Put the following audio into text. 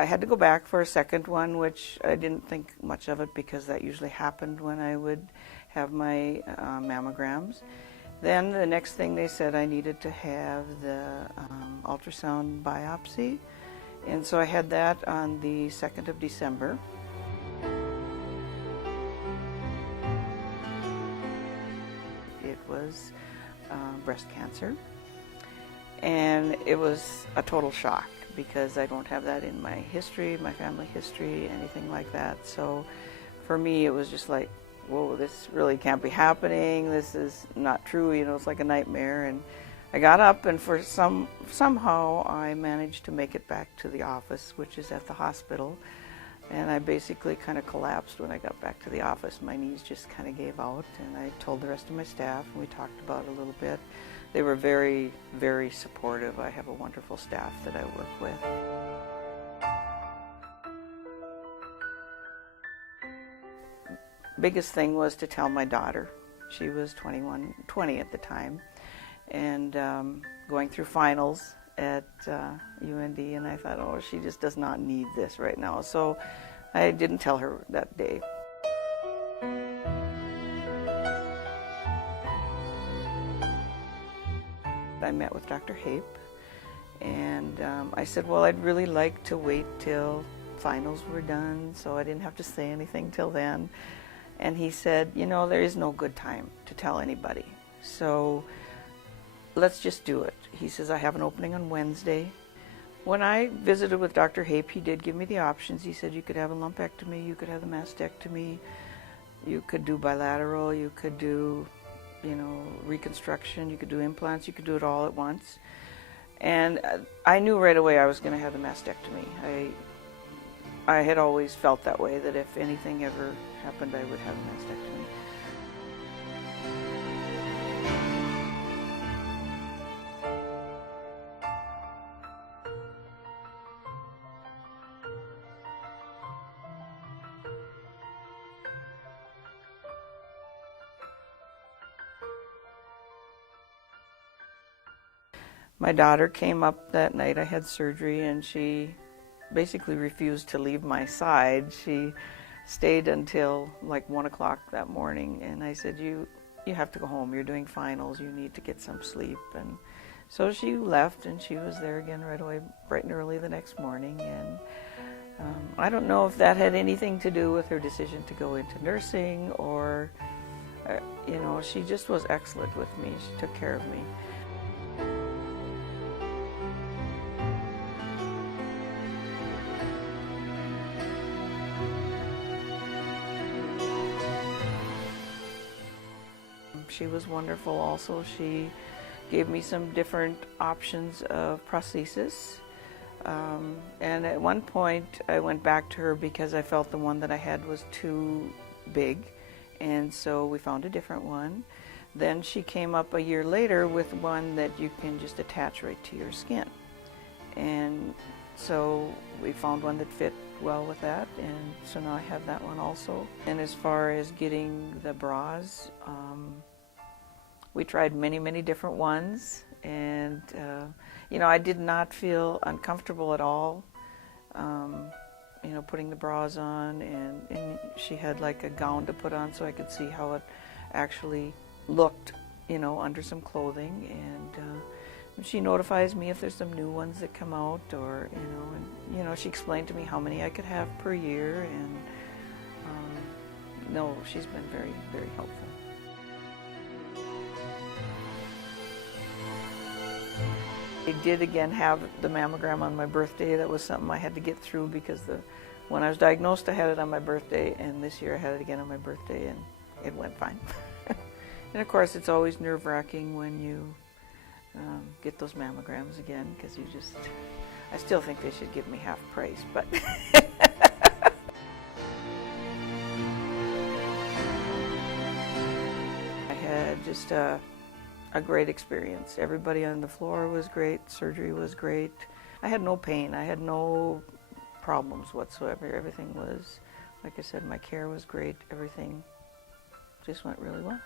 I had to go back for a second one, which I didn't think much of it because that usually happened when I would have my mammograms. Then the next thing they said I needed to have the ultrasound biopsy, and so I had that on the 2nd of December. It was breast cancer, and it was a total shock because I don't have that in my history, my family history, anything like that. So for me it was just like, whoa, this really can't be happening, this is not true, you know, it's like a nightmare. And I got up, and for somehow I managed to make it back to the office, which is at the hospital, and I basically kind of collapsed when I got back to the office. My knees just kind of gave out, and I told the rest of my staff, and we talked about it a little bit. They were very, very supportive. I have a wonderful staff that I work with. Biggest thing was to tell my daughter. She was 20 at the time, and going through finals at UND, and I thought, oh, she just does not need this right now. So I didn't tell her that day. I met with Dr. Hape, and I said, well, I'd really like to wait till finals were done so I didn't have to say anything till then. And he said, you know, there is no good time to tell anybody, so let's just do it. He says, I have an opening on Wednesday. When I visited with Dr. Hape, he did give me the options. He said you could have a lumpectomy, you could have the mastectomy, you could do bilateral, you could do, you know, reconstruction, you could do implants, you could do it all at once. And I knew right away I was going to have the mastectomy. I had always felt that way, that if anything ever happened, I would have a mastectomy. My daughter came up that night I had surgery, and she basically refused to leave my side. She stayed until like 1 o'clock that morning, and I said, you have to go home, you're doing finals, you need to get some sleep. And so she left, and she was there again right away, bright and early the next morning. And I don't know if that had anything to do with her decision to go into nursing, or you know, she just was excellent with me. She took care of me. She was wonderful also. She gave me some different options of prosthesis. And at one point I went back to her because I felt the one that I had was too big, and so we found a different one. Then she came up a year later with one that you can just attach right to your skin. And so we found one that fit well with that, and so now I have that one also. And as far as getting the bras, we tried many different ones, and you know, I did not feel uncomfortable at all, you know, putting the bras on, and she had like a gown to put on so I could see how it actually looked, you know, under some clothing. And she notifies me if there's some new ones that come out, or you know, she explained to me how many I could have per year, and no, she's been very helpful. I did again have the mammogram on my birthday. That was something I had to get through because when I was diagnosed I had it on my birthday, and this year I had it again on my birthday, and it went fine. And of course it's always nerve-wracking when you get those mammograms again, because I still think they should give me half price, but I had just a great experience. Everybody on the floor was great, surgery was great. I had no pain, I had no problems whatsoever. Everything was, like I said, my care was great, everything just went really well.